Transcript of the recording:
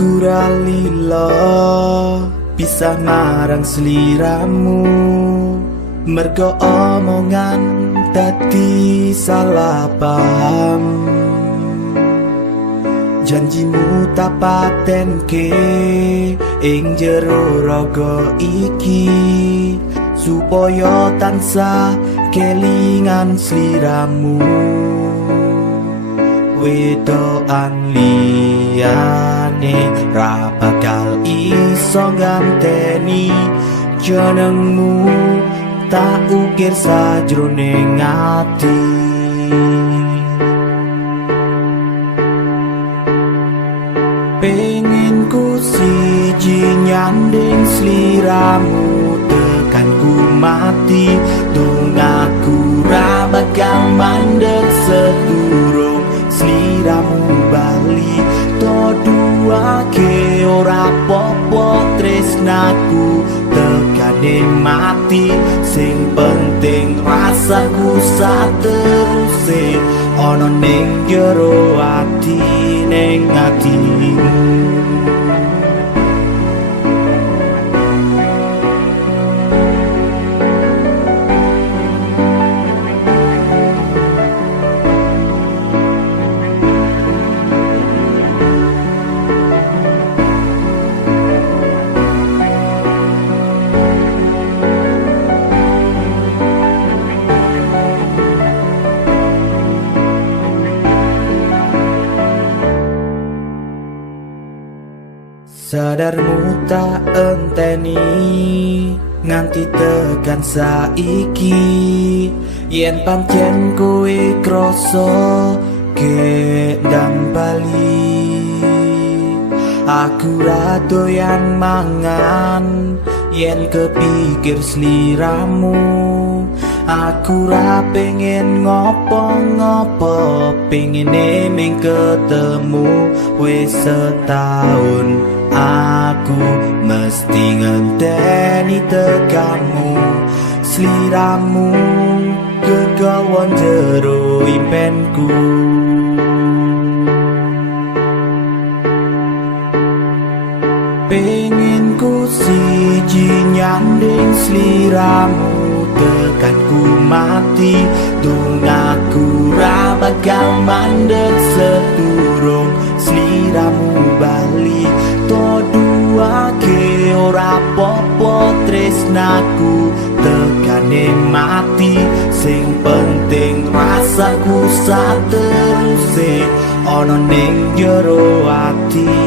Aku ralilo pisah marang sliramu, mergo omongan dadi salah paham. Janjimu tak patenke ing jero raga iki, supaya tansah kelingan sliramu. Wedokan liyane ra bakal iso nganteni jenengmu, tak ukir sajroning ati. Pengen ku siji nyanding sliramu tekan ku mati, dong aku ra bakal mandeg sedurung sliramu bali. To duake ora popo tresnaku tekane mati, sing penting rasaku sateruse ono ning jero ati, ning atimu. Sadarmu tak enteni nganti tekan saiki, yen pancen kowe krasa gendang bali. Aku ra doyan mangan yen kepikir sliramu, aku ra pengen ngopo-ngopo, pengine ming ketemu. Wis setahun aku mesti ngenteni tekanmu, sliramu kegawon jero impenku. Pengen ku siji nyanding sliramu tekan ku mati, dong aku ra bakal mandeg sedurung sliramu bali. To duake ora popo tresnaku tekane mati, sing penting rasaku sateruse ono ning jero ati.